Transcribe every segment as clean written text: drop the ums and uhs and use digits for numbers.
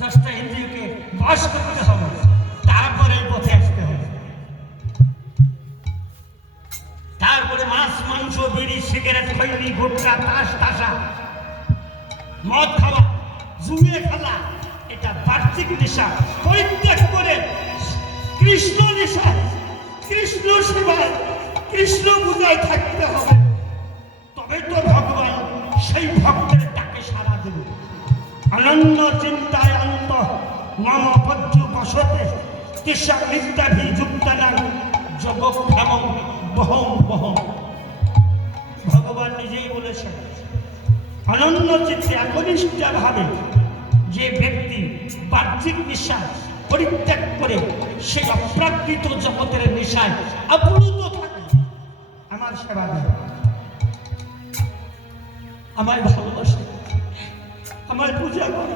10টা ইন্দ্রিয়কে বশ করতে হবে, তারপরে পথে আসতে হবে। তারপরে মাছ, মাংস, বিড়ি, সিগারেট, খৈনি, গুটখা, তাস, তাসা, মদ খাওয়া, জুয়ে খেলা, এটা বাহ্যিক নেশা পরিত্যাগ করে কৃষ্ণ নেশা, কৃষ্ণ সেবায়, কৃষ্ণ পূজায় থাকতে হবে। তবে তো ভগবান সেই ভক্তের ডাকে সাড়া দেবে। অনন্য চিন্তায় অন্ত মম পজ্জু বসতে তেষা নিত্যাভিযুক্তানাং যোগক্ষেমং বহং বহং। ভগবান নিজেই বলেছেন, অনন্য চিত্তে একনিষ্ঠ ভাবে যে ব্যক্তি বাহ্যিক নেশা পরিত্যাগ করে সেই অপ্রাকৃত জগতের নেশায় আপ্লুত থাকে, আমার সেবা দেয়, আমায় ভালোবাসে, আমায় পূজা করে,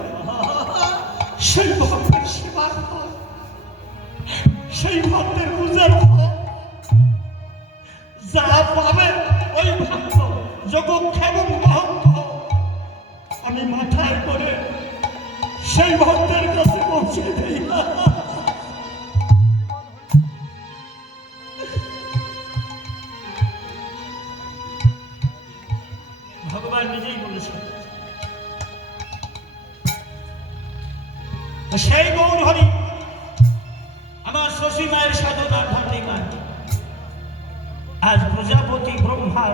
সেই ভক্তের সেবার ফল, সেই ভক্তের পূজার ফল যা পাবে ওই ভক্ত যোগক্ষেম মহত্ব আমি মাথায় করে সেই ভক্তের কাছে পৌঁছে দিই। ভগবান নিজেই বলেছেন, সেই গৌর হরি আমার শশী মায়ের সাধনার ধর্মী মা আজ প্রজাপতি ব্রহ্মার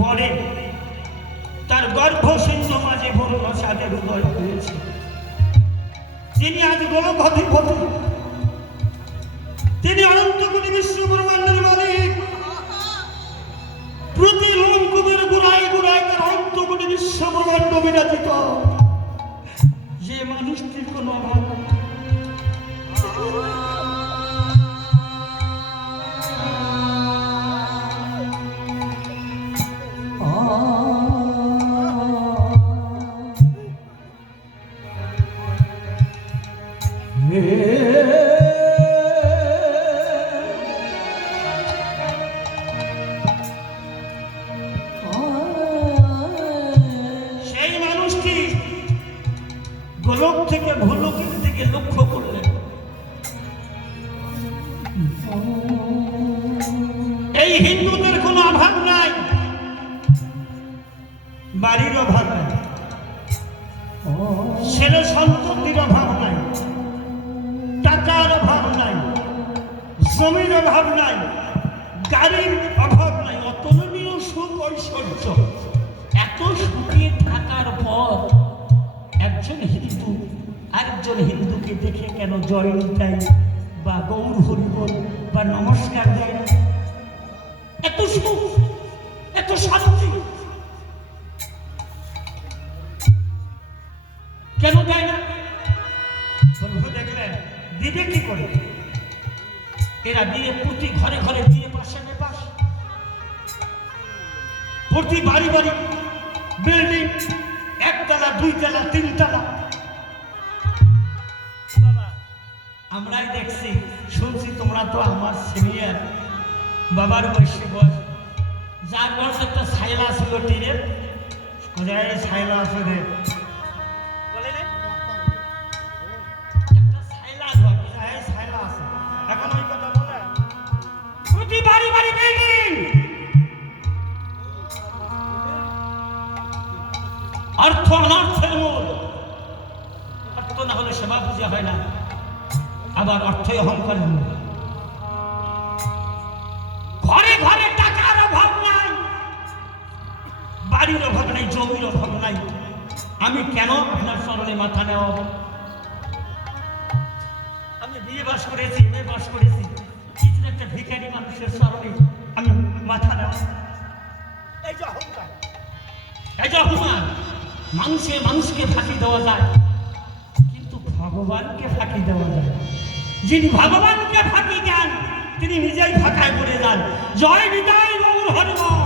বলে তার গর্ভ সিন্ধু মাঝে ভরুণ সাদের উদয় হয়েছে। তিনি আজ গোলকাধিপতি, তিনি অনন্ত কোটি বিশ্ব ব্রহ্মাণ্ডের মালিক। প্রতি লোমকূপের গোড়ায় গোড়ায় তার অনন্ত কোটি বিশ্ব ব্রহ্মাণ্ড বিরাজিত। যে মানুষটির কোনো অভাব সেই মানুষটি গোলক থেকে ভূলোকের দিকে লক্ষ্য করলেন। এই হিন্দুদের কোনো অভাব নাই, বাড়ির অভাব নাই, ছেলে সন্ততির অভাব নাই, টাকার অভাব নাই, জমির অভাব নাই, গাড়ির অভাব নাই, অতুলনীয় সুখ ঐশ্বর্য। এত সুখে থাকার পর একজন হিন্দু আরেকজন হিন্দুকে দেখে কেন জয় নিতাই বা গৌর হরিবল বা নমস্কার দেয় না? এত সুখ, এত শান্তি কেন দেয় না? বন্ধু দেখলেন দিবে কি করে? এরা বিয়ে প্রতি ঘরে ঘরে বিয়ে পাশে পাশ, প্রতি বাড়ি বাড়ি বিল্ডিং, একতলা, দুইতলা, তিনতলা। আমরাই দেখছি, শুনছি, তোমরা তো আমার সিনিয়র, বাবার বয়সে বয়স, যার বয়স একটা ছাইলা ছিল টিনের, কোথায় ছাইলা আছে রে, একটা ছাইলা ছাইলা আছে, এখন ওই কথা বলে প্রতি বাড়ি বাড়ি বিল্ডিং। অর্থ অনর্থের মূল, অর্থ না হলে সেবা পূজা হয় না, আবার অর্থই অহংকারের মূল। ঘরে ঘরে টাকার অভাব নাই, বাড়ির অভাব নাই, জমির অভাব নাই। আমি কেন আপনার চরণে মাথা নেওয়া? আমি বিয়ে বাস করেছি, মেয়ে বাস করেছি, কিছু একটা ভিখারি মানুষের চরণে আমি মাথা নেওয়া? এই যে অহংকার, এই যে অপমান। মানুষকে ফাঁকি দেওয়া যায়, কিন্তু ভগবানকে ফাঁকি দেওয়া যায়। যিনি ভগবানকে ফাঁকি দেন তিনি নিজেই ফাঁকায় পড়ে যান। জয় নিতাই গৌর হরিবল।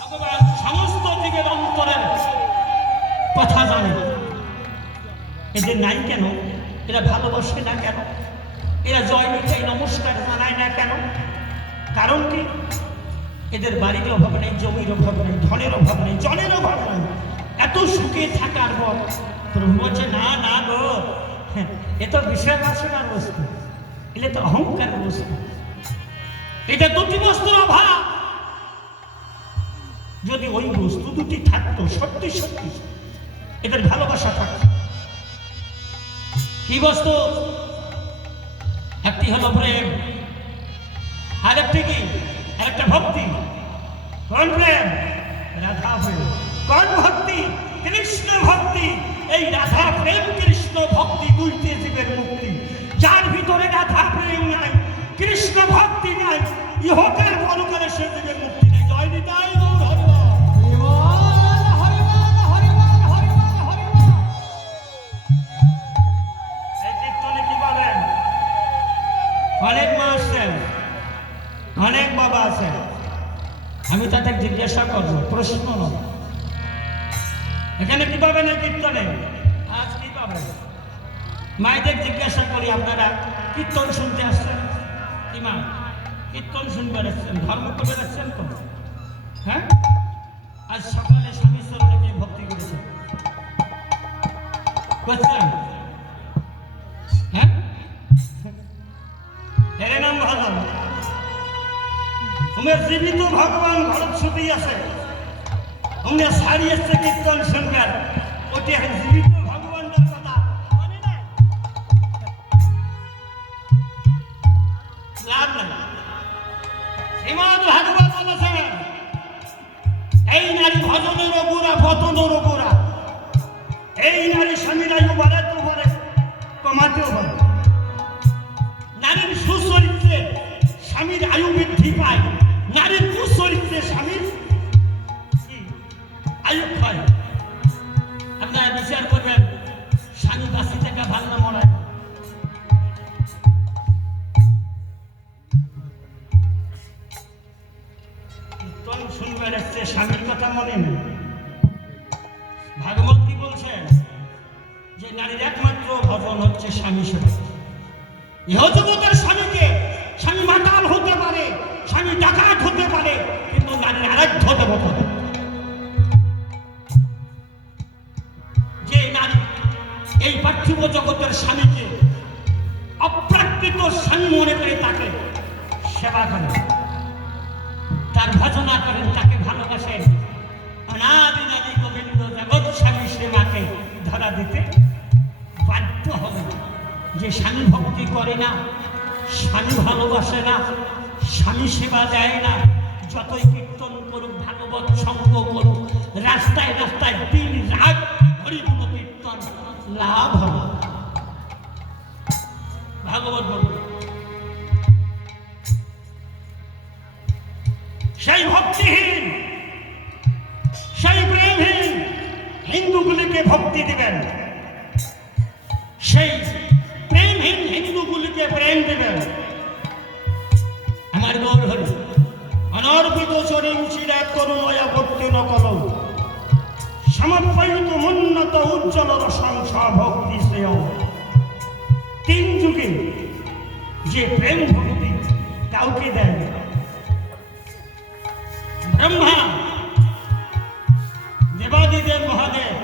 ভগবান সমস্ত জীবের অন্তরের কথা জানে। এদের নাই কেন? এরা ভালোবাসে না কেন? এরা জয় নিতাই নমস্কার জানায় না কেন? কারণ কি? এদের বাড়ির অভাব নেই, জমির অভাব নেই, ধনের অভাব নেই, জলের অভাব নেই। এত সুখে থাকার পর প্রভু বলছে না না গো, এ তো বিষয় বাসনার বস্তু, এলে তো অহংকার বস্তু, এটা দুটি বস্তুর অভাব। যদি ওই বস্তু দুটি থাকতো সত্যি সত্যি এদের ভালোবাসা থাকতো। কি বস্তু? একটি হলো প্রেম, আরেকটি কি? আরেকটা ভক্তি। কোন প্রেম? রাধা প্রেম। কোন ভক্তি? কৃষ্ণ ভক্তি। এই রাধা প্রেম কৃষ্ণ ভক্তি দুইটি জীবের মুক্তি। যার ভিতরে রাধা প্রেম নাই, কৃষ্ণ ভক্তি নাই, ইহকার পরকালে সে জীবের মুক্তি নেই। জয় নিতাই গৌর হরিবল। এই কীর্তনে কি পাবেন? অনেক মা আসছেন, অনেক বাবা আছেন, আমি তাদের জিজ্ঞাসা করবো, প্রশ্ন নয়। এখানে কি পাবেন এই কীর্তনে? আজ কি পাবেন? মায়েদের জিজ্ঞাসা করি, আপনারা কীর্তন শুনতে আসছেন? কি মা কীর্তন শুনতে আসছেন? ধর্ম করে আসছেন তো? হ্যাঁ, আজ সকালে স্বামী চরণে গিয়ে ভক্তি করেছেন, করছেন? হ্যাঁ, এর নাম ভজন। উমের জীবিত ভগবান ঘরত ছুটি আছে, উমে সারি এসছে কীর্তন শুনবেন, ওটি জীবিত ভগবানের কথা মানে না, লাভ নাই। শ্রীমদ ভাগবত বলেছেন, এই নারী ভজনেরও গোড়া, পতনেরও গোড়া। এই নারী স্বামীর আয়ু বাড়াতেও পারে, কমাতেও পারে। নারীর সুচরিত্রে স্বামীর আয়ু বৃদ্ধি পায়, নারীর কুচরিত্রে স্বামীর আয়ু হয়। আপনারা বিচার করবেন, স্বামী বাঁচি থেকে ভাল না মরায়? কীর্তন শুনবেন, এসছে স্বামীর কথা মনে নেই। ভাগবত কি বলছেন? যে নারীর একমাত্র ভজন হচ্ছে স্বামী সেবা। ইহজগতের স্বামীকে, স্বামী মাতাল হতে পারে, স্বামী ডাকাত হতে পারে, কিন্তু নারীর আরাধ্য দেবতা। যে নারী এই পার্থিব জগতের স্বামীকে অপ্রাকৃত স্বামী মনে করে তাকে সেবা করেন, তার ভজনা করেন, তাকে ভালোবাসেন, অনাদি নারী গোবিন্দ জগৎ স্বামী সেবাকে ধরা দিতে বাধ্য হবে। যে স্বামী ভক্তি করে না, স্বামী ভালোবাসে না, স্বামী সেবা দেয় না, যতই কীর্তন করুক, ভাগবত সঙ্গ করুক, রাস্তায় রাস্তায় দিন রাত হরিগুণ কীর্তন, লাভ হবে। ভাগবত বলুন, সেই ভক্তিহীন, সেই প্রেমহীন হিন্দুগুলিকে ভক্তি দিবেন, সেই প্রেমহীন হিন্দুগুলিকে প্রেম দিবেন। আমার গৌর হরি অনর্পিত চরিম চিরা করুণয়া ভক্তি নকল সমর্পয়িত মুন্নত উজ্জ্বল রসংসা ভক্তি শ্রেয়। তিন যুগে যে প্রেম ভক্তি কাউকে দেয় না। ব্রহ্মা, দেবাদিদেব মহাদেব,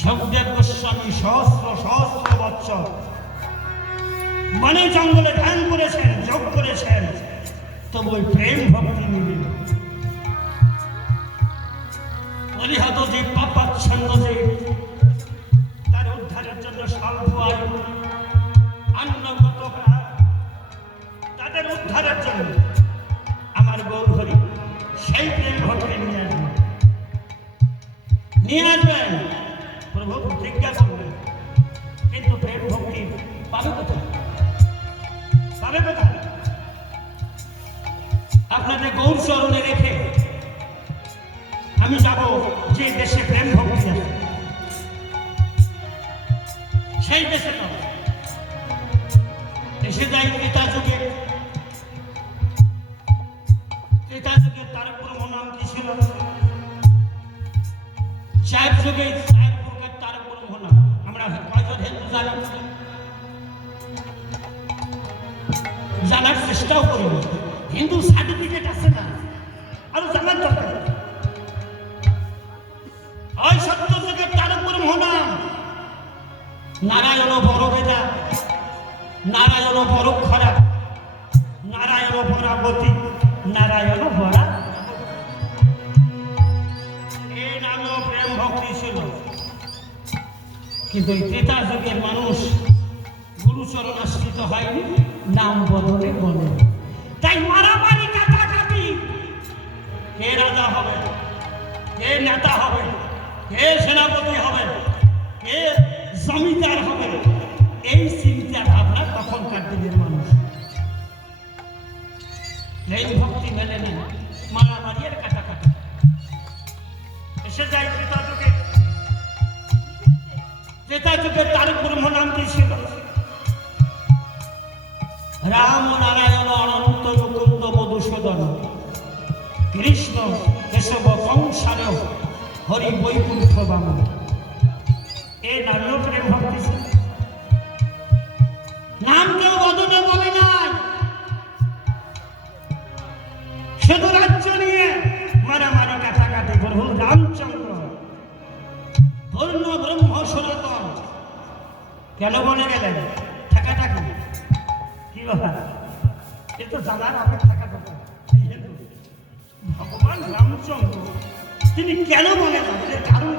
সুখদেব গোস্বামী সহস্র সহস্র বৎসর বনে জঙ্গলে ধ্যান করেছেন, যোগ করেছেন, তবু ওই প্রেম ভক্তি মিলে। অলিহত যে পাপাচ্ছন্ন যে, তার উদ্ধারের জন্য স্বল্প আয়ু অন্নগত তাদের উদ্ধারের জন্য আমার গৌর হরি সেই প্রেম ভক্তি নিয়ে আসবেন, নিয়ে আসবেন। প্রভু প্রতিজ্ঞা করবেন, কিন্তু প্রেম ভক্তি পাবে কোথায়? পাবে কোথায়? আপনাদের গৌর চরণে রেখে আমি যাব যে দেশে প্রেম ভক্তি আছে, সেই দেশে তো এসে যাই ত্রেতা যুগে। ত্রেতা যুগে তারক ব্রহ্ম নাম কি ছিল? চার যুগে তারক ব্রহ্ম নাম। আমরা কয়জন হিন্দু জানি? জানার চেষ্টাও করি। হিন্দু সার্টিফিকেট আছে না, নারায়ণ বড় বেদা, নারায়ণ বড় খরা, নারায়ণ বরাবতী, নারায়ণ বরা। এই নামেও প্রেম ভক্তি ছিল। কিন্তু এই ত্রেতা যুগের মানুষ গুরুচরণ আশ্রিত হয়নি, নাম বদলে বলে। তাই মারামারি কাটাকাটি, কে রাজা হবে, কে নেতা হবে, কে সেনাপতি হবে, কে জমিদার হবে, এই চিন্তা ভাবনা তখনকার দিনের মানুষ। এই ভক্তি মেলে নেন, মারামারি আর কাটাকাটি। এসে যায় ত্রেতা যুগে। ত্রেতা যুগের তারক ব্রহ্ম নাম কি ছিল? রাম নারায়ণ অনন্ত মুকুন্দ মধুসূদন কৃষ্ণ কেশব কংসার হরি বৈকুণ্ঠ বাম। এ নামেও প্রেম ভক্তি ছিল। নাম কেউ বদলে বলে নাই, শুধু রাজ্য নিয়ে মারামারি কাটাকাটি। প্রভু রামচন্দ্র পূর্ণ ব্রহ্ম সনাতন কেন বলে গেলেন? ঠেকাঠাকি কি বাবা, এ তো জানার অপেক্ষা করতে। ভগবান রামচন্দ্র তিনি কেন বলে যাবেন, এর কারণ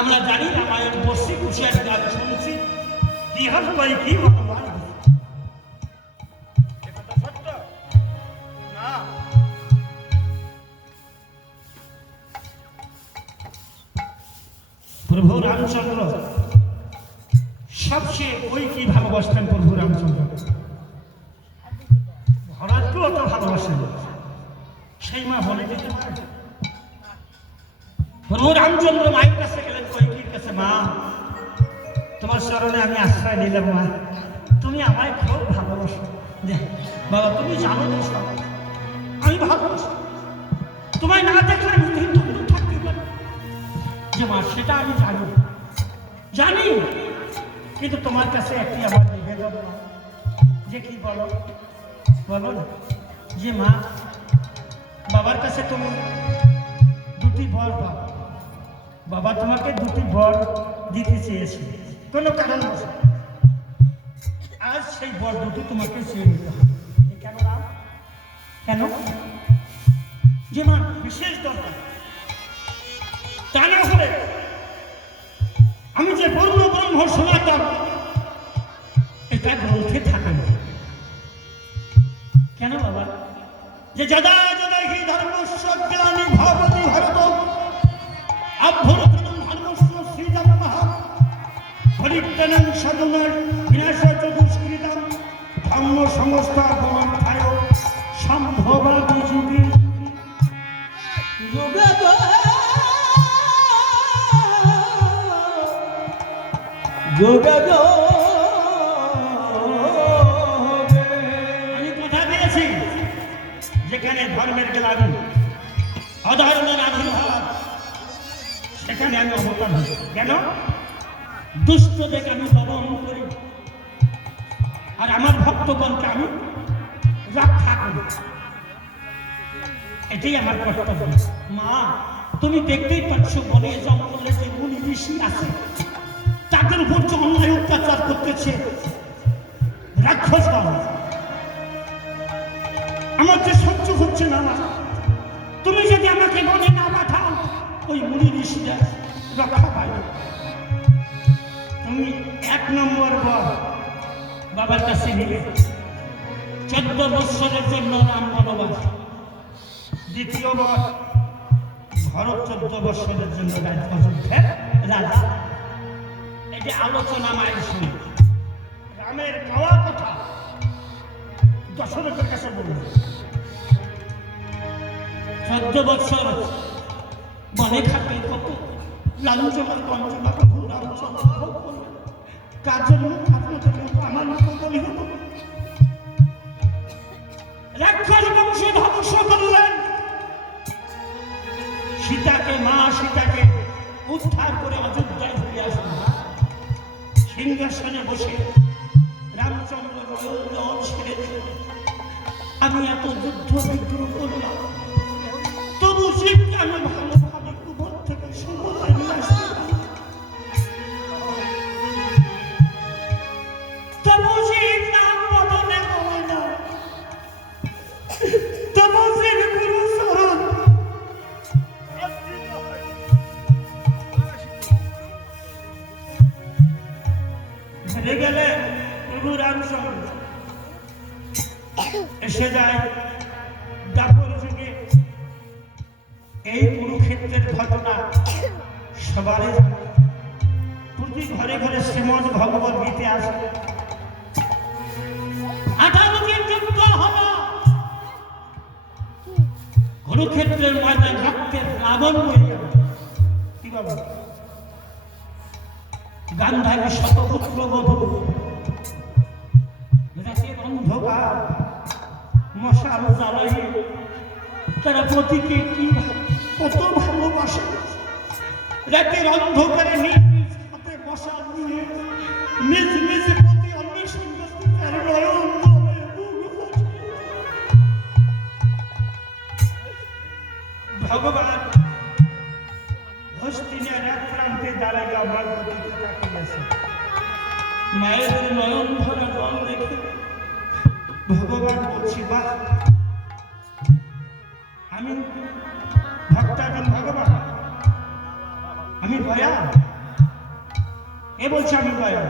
আমরা জানি। রামায়ণ পড়ছি, কুশিয়ারি গান শুনছি, ইহার কয় কি ভগবান না। প্রভু রামচন্দ্র সবচেয়ে ওই কি ভালোবাসতেন? প্রভু রামচন্দ্র ভরতকেও অত ভালোবাসেন, সেই মা বলে দিতে পারে। প্রভু রামচন্দ্র মায়ের কাছে গেলেন, কৈকেয়ীর কাছে, মা তোমার চরণে আমি আশ্রয় নিলাম, মা তুমি আমায় খুব ভালোবাসো। বাবা তুমি জানো তো সব, আমি ভালোবাসি, তোমায় না দেখলে আমি থাকতে পারি। যে মা সেটা আমি জানি, জানি, কিন্তু তোমার কাছে একটি আমার নিবেদন। যে কি বলো, বলো না। যে মা বাবার কাছে তুমি দুটি বর পাও, বাবা তোমাকে দুটি বর দিতে চেয়েছে কোনো কারণ আছে, আজ সেই বর দুটি তোমাকে চেয়ে নিতে হবে। কেন না? কেন? যে মা বিশেষ দরকার, তা না হলে আমি যে পূর্ণ ব্রহ্ম সনাতন এটা গ্রন্থে থাকে না। কেন বাবা? যে যদা যদা হি ধর্মস্য জ্ঞানী ভবতি ভারত অভ্যন্তরীণ ধর্মস্য শ্রীরামঃ পরিত্রাণং সাধনার বিনাশাচ দুষ্কৃতম ধর্ম সংস্থাপনার্থায় সম্ভবামি যুগে যুগে যুগে আমি কথা দিয়েছি, যেখানে ধর্মের গ্লানি, অধর্মের আবির্ভাব, সেখানে আমি অবতার হই। কেন? দুষ্টদেরকে আমি দমন করি, আর আমার ভক্তগণকে আমি রক্ষা করি। এটাই আমার কর্তব্য। মা তুমি দেখতেই পাচ্ছ, বনে জঙ্গলে যে মুনি ঋষি আছে, তাদের উপর যে অন্যায় অত্যাচার করতেছে রাক্ষসগণ, আমার যে সহ্য হচ্ছে না। তুমি যদি আমাকে বনে না পাঠাও, ওই মুনি ঋষিরা রক্ষা পাবে। তুমি 1 নম্বর বর বাবার কাছে নিলে 14 বৎসরের জন্য রাম বনবাস, দ্বিতীয় বর ভরত 14 বৎসরের জন্য অযোধ্যার রাজা। এটি আলোচনা মায়ের শুনি। রামের গাওয়া কথা দশরথের কাছে বলল। 14 বৎসর বনে খাটে কত লাঞ্ছনা বঞ্চনা প্রভু রামচন্দ্র ভোগ করলেন। কার জন্য? আপনাদের মতো আমার মতো বলি হতো। রাক্ষস বংশ ধ্বংস করলেন। সীতাকে, মা সীতাকে উদ্ধার করে অযোধ্যায় ফিরে আসলেন। সিংহাসনে বসে রামচন্দ্র জল ছেড়ে দিল। আমি এত যুদ্ধ বিগ্রহ করলাম, তবু শিবকে আমি ভালোভাবে কুবর থেকে সময় নিয়ে আসতে এই কুরুক্ষেত্রের ঘটনা সবারই জানা। প্রতি ঘরে ঘরে শ্রীমদ ভগবত গীতে আসে 18 দিন যুদ্ধ হলো কুরুক্ষেত্রের ময়দান রক্তের রাবণ হয়ে গেল। কি বাবা গান্ধারী শতপুত্র বধূ রাতের অন্ধকার মশাল জ্বালাইয়ে তারা পতিকে কি কত ভালোবাসে। রাতের অন্ধকারে নিজ নিজ হাতে মশাল নিয়ে নিজ নিজ পতি অন্বেষণ করতে তার নয়ন জলে বুক ফোটে। ভগবান হস্তিনের এক প্রান্তে দাঁড়াই আমার পতিকে তাকিয়েছে। মায়ের নয়ন ভরা জল দেখে ভগবান বলছি বাহ আমি ভক্তাগণ ভগবান আমি দয়াল। এ বলছে আমি দয়াল,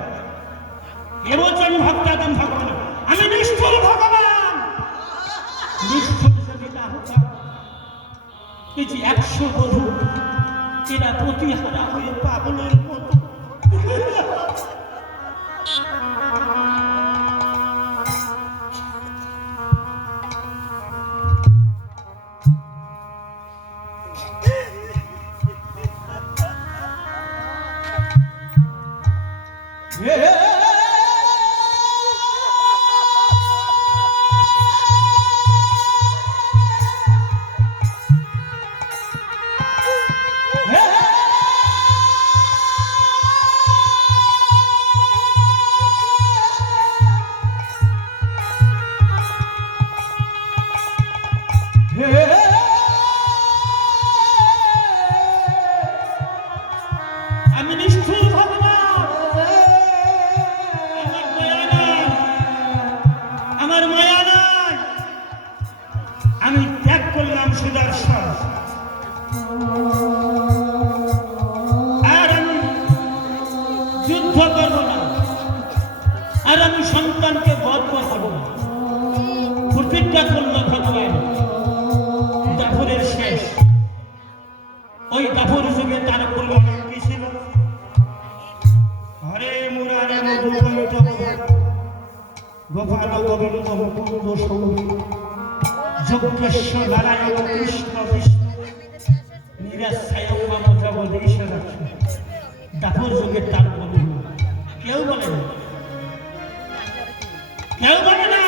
এ বলছে আমি ভক্তাগণ ভগবান, আমি নিষ্ঠুর ভগবান। নিষ্ঠুর যদি না হতাম এই যে 100 বধূ এরা প্রতিহারা হয়ে পাগলের মতো আমি নিষ্ঠুর ভগবান, আমার মায়া নাই, আমি ত্যাগ করলাম সুদর্শন। আর আমি যুদ্ধ করব না, আর আমি সন্তানকে বধ করব না। প্রতিজ্ঞা করল ভগবান। দাপুরের শেষ ওই দাপুর যুগে তার পরিমাণ কি ছিল? হরে মুরারে মধুকৈট গোপাল গোবিন্দ মুকুন্দ সৌরী যজ্ঞেশ্বর নারায়ণ কৃষ্ণ বিষ্ণু নিরাশ্রয় মমজগদীশ্বর। দাপুর যুগে তার পরিমাণ কেউ বলে না, কেউ বলে না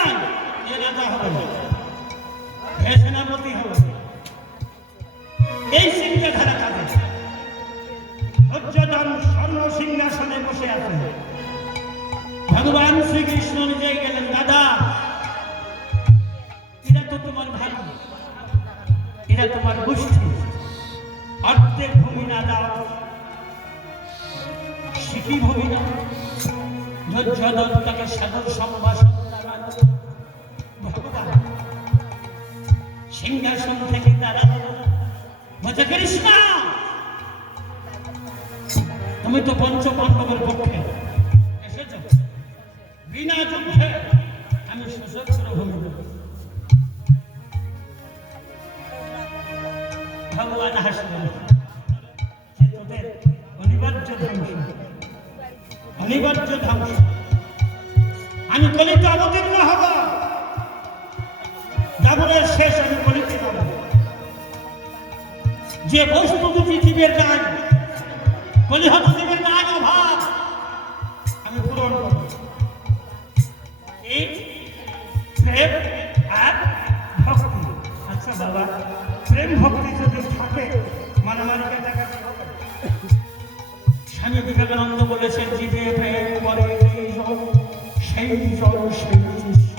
এ রাজা হবে না, এ সেনাপতি হবে। এই চিন্তাধারা তাদের হজ্জদান স্বর্ণ সিংহাসনে বসে আছে। ভগবান শ্রীকৃষ্ণ নিজে গেলেন, দাদা এরা তো তোমার ভাই, এরা তোমার গোষ্ঠী, অর্ধেক ভূমি না দাও, শিখি ভূমি না। ধৈর্যদন তাকে সাধন সম্ভাষণ ভগবান সিংহাসন থেকে দাঁড়ানো বলছে, কৃষ্ণ তুমি তো পঞ্চ পাণ্ডবের পক্ষে এসেছ, বিনা যুদ্ধে আমি সুশস্ত্র ভূমি দেব। ভগবান হাসলেন যে তোদের অনিবার্য ধ্বংস, অনিবার্য ধ্বংস, আমি কলিতে অবতীর্ণ হব। দাপুরের শেষ আমি কলিতে যাব। যে বস্তু দুটি জীবের নাই, কলিহত জীবের নাই অভাব আমি পূরণ করব। এই প্রেম আর ভক্তি। আচ্ছা বাবা, প্রেম ভক্তি যদি থাকে মারামারিকে দেখাতে হবে। স্বামী বিবেকানন্দ বলেছেন, জীবে প্রেম করে সেই জল সেই শিষ্য।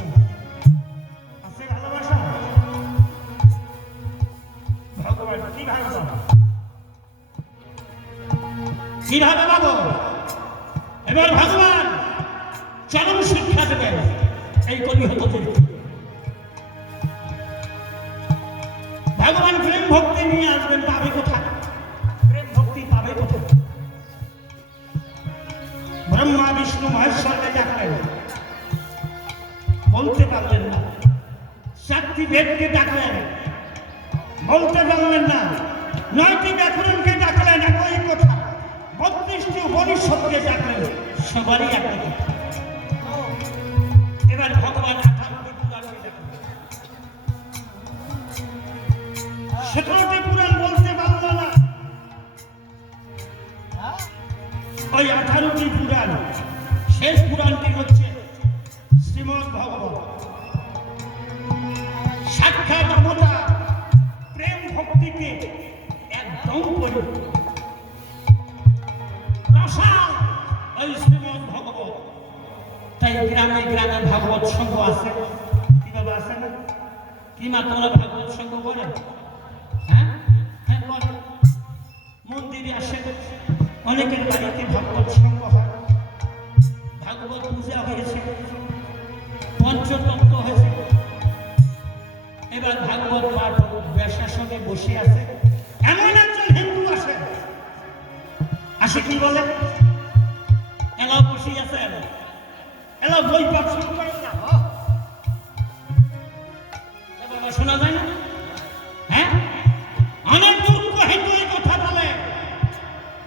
আছে ভালোবাসা? ভগবান কিভাবে পাবো, কিভাবে পাবো? এবার ভগবান চরম শিক্ষা দেবেন এই কলিহত জীবে। ভগবান প্রেম ভক্তি নিয়ে আসবেন, পাবে কোথায়? প্রেম ভক্তি পাবে কোথায়? ব্রহ্মা বিষ্ণু মহেশ্বরকে ডাকলেন, বলতে পারলেন না। শক্তি দেবকে ডাকলেন, বলতে পারলেন না। নয়টি ব্যাকরণকে ডাকলেন একই কথা, 32টি উপনিষদকে ডাকলেন সবারই একই কথা। এবার ভগবান 18টি পুরাণকে ডাকলেন। 17টি পুরাণ বলতে পারল না, ওই 18টি পুরাণ, শেষ পুরাণটি হচ্ছে শ্রীমদ্ ভাগবত। সাক্ষাৎ অবতার প্রেম ভক্তিকে একদম করে রসাল ওই শ্রীমদ্ ভাগবত। তাই গ্রামে গ্রামে ভাগবত সংঘ আছে, কিভাবে আছে না? কি মা তোমরা ভাগবত সংঘ করে? হ্যাঁ হ্যাঁ করে। মন্দিরে আসে, অনেকের বাড়িতে ভাগবত সংঘ হয়, ভাগবত পূজা হয়েছে, পঞ্চতত্ত্ব হয়েছে। এবার ভাগবত পাঠ ব্যাসাসনে বসে আছে, এমন একজন হিন্দু আসে, আসে কি বলে, এলা বসে আছে, এলা বই পাঠ শুরু করে না, বাবা শোনা যায় না? হ্যাঁ, অনেক দুঃখ হিন্দু এই কথা বলে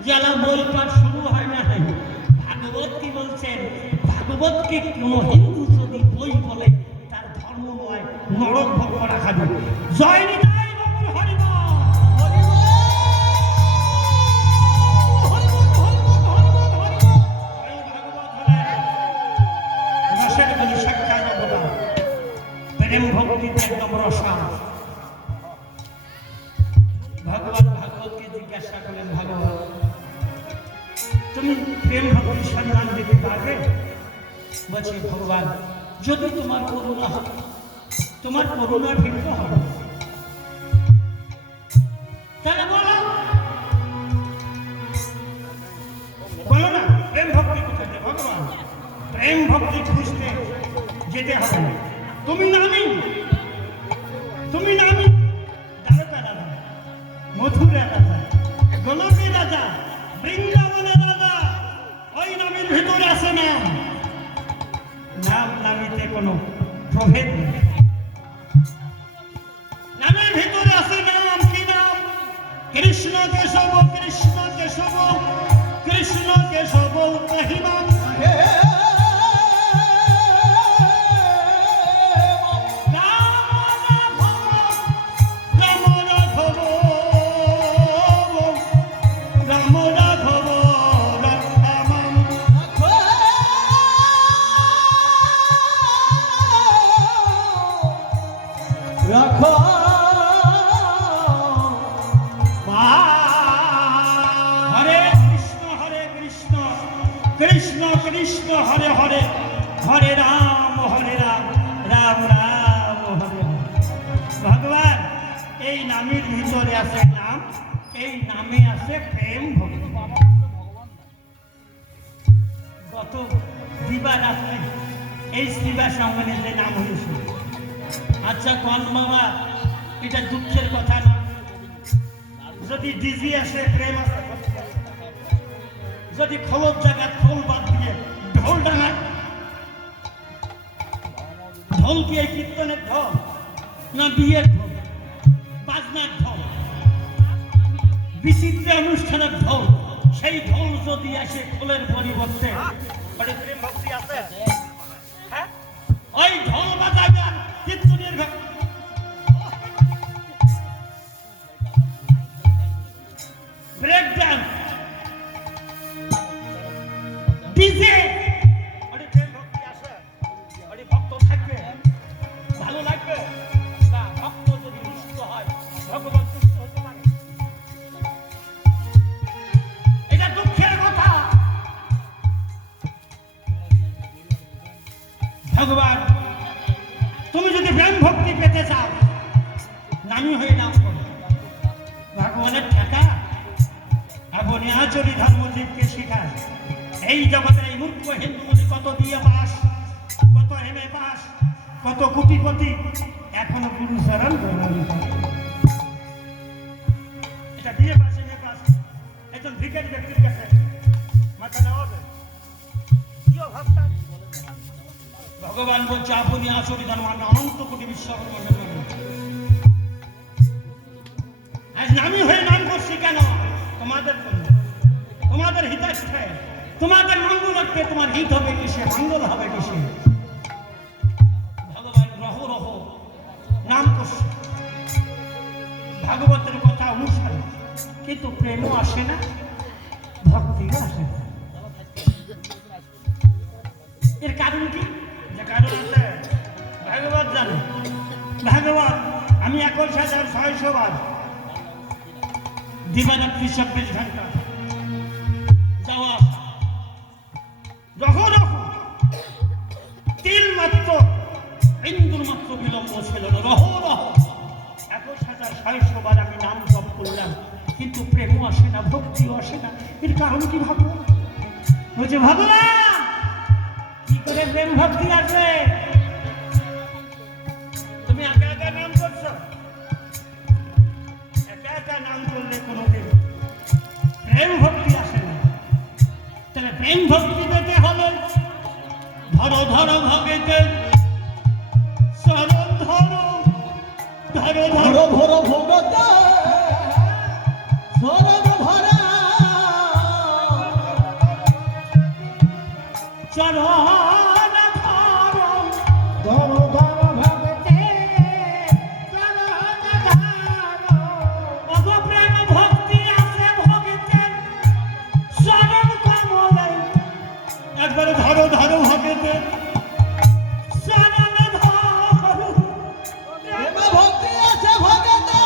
যে এলা বই পাঠ শুরু হয় না। ভাগবত কি বলছেন? ভাগবতকে কোনো হিন্দু যদি বই বলে তার ধর্ম নয়, নরক ভোগ করা খাবে। জয় নিতাই বাবুর হরিবল। প্রেম ভক্তিতে একদম রসাল। ভগবান ভাগবতকে জিজ্ঞাসা করলেন, ভাগবত তুমি প্রেম ভক্তির সন্ধান দিতে পারবে? বলছে, ভগবান যদি তোমার করুণা হয়, তোমার করুণার ভিন্ন হবে, তাহলে বলো, বলো না প্রেম ভক্তি কোথায়? ভগবান প্রেম ভক্তি খুঁজতে যেতে হবে না, তুমি নামি, তুমি নামি দ্বারকা রাজা, মথুরা রাজা, গোলকের রাজা, বৃন্দাবনের রাজা, ওই নামের ভিতরে আছে নাম। নাম নামিতে কোনো প্রভেদ নেই, নামের ভিতরে আছে নাম। কি নাম? কৃষ্ণ কেশব, কৃষ্ণ কেশব, কৃষ্ণ কেশব মহিমা। কৃষ্ণ কৃষ্ণ হরে হরে, হরে রাম, রাম রাম হরে হরে। ভগবান এই নামের ভিতরে আছে নাম, এই নামে আছে প্রেম ভক্তি। গত দিবারাত্রি এই শ্রীবা সঙ্গনের যে নাম হয়েছিল, আচ্ছা কন বাবা, এটা দুঃখের কথা না? যদি ডিজি আসে প্রেম আছে, যদি খোলর জায়গা খোল বাদ দিয়ে ঢোল ডাঙায়, ঢোল কি এই কীর্তনের ঢোল না বিয়ের ঢোল, বাজনার ঢোল, বিচিত্র অনুষ্ঠানের ঢোল? সেই ঢোল যদি আসে খোলের পরিবর্তে, প্রেম ভক্তি আছে? হ্যাঁ, ওই ঢোল বাজাবেন কীর্তনের ব্রেক ডান্স, ডিজে, ওরে প্রেম ভক্তি আছে? ওরে ভক্ত থাকবে, ভালো লাগবে না? ভক্ত যদি নিষ্ঠ হয়, ভগবান তুষ্ট হতে পারে? এটা দুঃখের কথা। ভগবান তুমি যদি প্রেম ভক্তি পেতে চাও, নামি হয়ে নাম করো। ভগবানের টাকা আপনি আচরি ধর্মজীবকে শিখায়। এই জগতের এই মূর্খ হিন্দুগুলি কত দিয়ে পাস, কত হেমে পাস, কত কোটিপতি, এখনো গুরু চরণ এটা দিয়ে পাস, এমএ পাস, একজন ভিখারি ব্যক্তির কাছে মাথা নেওয়া যায়। ভগবান বলছে, আপনি আচরি ধর্ম, আমি অনন্ত কোটি বিশ্ব আজ নামি হয়ে নাম করছি। তোমাদের জন্য, তোমাদের হিতার্থে, তোমাদের মঙ্গলার্থে। তোমার হিত হবে কিসে, মঙ্গল হবে কিসে? ভগবান রহ রহ নাম করছে ভাগবতের কথা অনুসারে, কিন্তু প্রেমও আসে না, ভক্তিও আসে না। এর কারণ কি? যে কারণ আছে ভাগবত জানে। ভাগবত আমি 21,600 বার দিবারাত্রি 24 ঘন্টা যাওয়া রহ রহ তিল মাত্র ইন্দুর মাত্র বিলম্ব ছিল না। রহ রহ 21,600 বার আমি নাম জপ করলাম, কিন্তু প্রেমও আসে না, ভক্তিও আসে না। এর কারণ কি ভাবলাম? বলছে ভাবলাম কি করে প্রেম ভক্তি আসবে? তুমি একা একা নাম করছো, একা একা নাম করলে কোনোদিন প্রেম ভক্তি আসে না। তাহলে প্রেম ভক্তি পেতে হলে ধরো ধরো ভগেতে শরণ ধরো, ধরো ধরো ধরো ভগতে শরণ ধরা চরণ ধরো, ধরো ধরো ভগতে শরণ ধরো। অগ প্রেম ভক্তি আছে ভগতের চরণ কমলে। একবারে ধরো ধরো ভগতে চরণ ধরো। প্রেম ভক্তি আছে ভগতে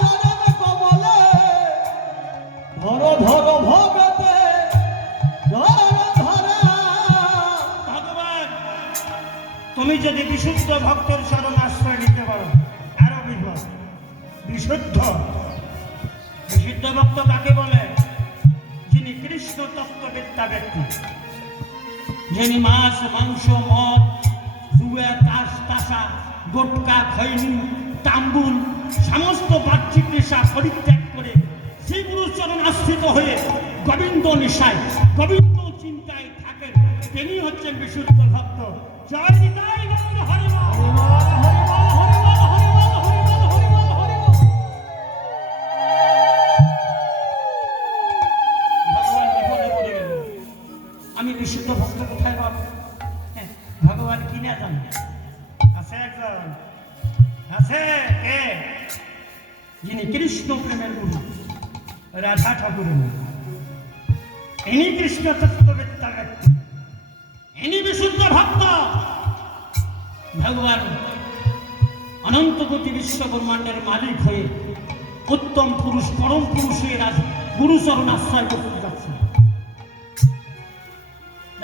চরণ কমলে। ধরো ধরো ভগতে শরণ ধরা। ভগবান তুমি যদি বিশুদ্ধ ভক্তের শরণ আশ্রয় নিতে পারো, আরো বিপদ। বিশুদ্ধ বিশুদ্ধ ভক্ত কাকে বলে? যিনি কৃষ্ণ তত্ত্ববেত্তা ব্যক্তি, যিনি মাছ মাংস মদ জুয়া তাস তাসা গোটকা খৈনি তাম্বুল সমস্ত বাহ্যিক নেশা পরিত্যাগ করে সেই গুরুচরণ আশ্রিত হয়ে গোবিন্দ নেশায় গোবিন্দ চিন্তায় থাকেন, তিনি হচ্ছেন বিশুদ্ধ ভক্ত। জয় নিতাই গৌর হরি বল। হরি বল, হরি বল, হরি বল, হরি বল, হরি বল, হরি বল, হরি বল। ভগবান বিপদে পড়ে গেল। আমি বিশুদ্ধ ভক্ত কোথায় পাবো? হ্যাঁ, ভগবান কি না জানে? আছে একজন, আছে কে? যিনি কৃষ্ণ প্রেমের গুরু, রাধা ঠাকুরের। ইনি কৃষ্ণ তত্ত্ববেত্তা ব্যক্তি, ইনি বিশুদ্ধ ভক্ত। ভগবান অনন্ত কোটি বিশ্ব ব্রহ্মাণ্ডের মালিক হয়ে উত্তম পুরুষ পরম পুরুষের গুরুচরণ আশ্রয় করতে যাচ্ছে।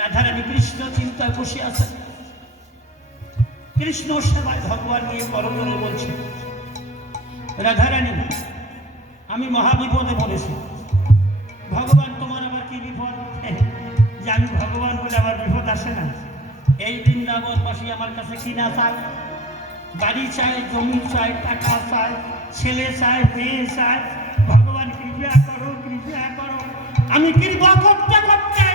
রাধারানী কৃষ্ণ চিন্তায় বসে আছে, কৃষ্ণ সেবায় ভগবান নিয়ে করজোরে বলছে, রাধারানী আমি মহাবিপদে পড়েছি। ভগবান তোমার আবার কি বিপদ? যে আমি ভগবান বলে আমার বিপদ আসে না। এই বৃন্দাবনবাসী আমার কাছে কি না চায়? বাড়ি চায়, জমি চায়, টাকা চায়, ছেলে চায়, মেয়ে চায়। ভগবান কৃপা করো, কৃপা করো। আমি কৃপা করতে করতে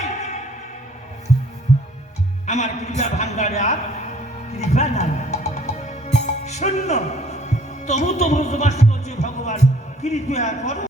আমার কৃপা ভান্ডারে আর কৃপা নাই, শূন্য। তবু তো ব্রজবাসী বলছে ভগবান কৃপা করো।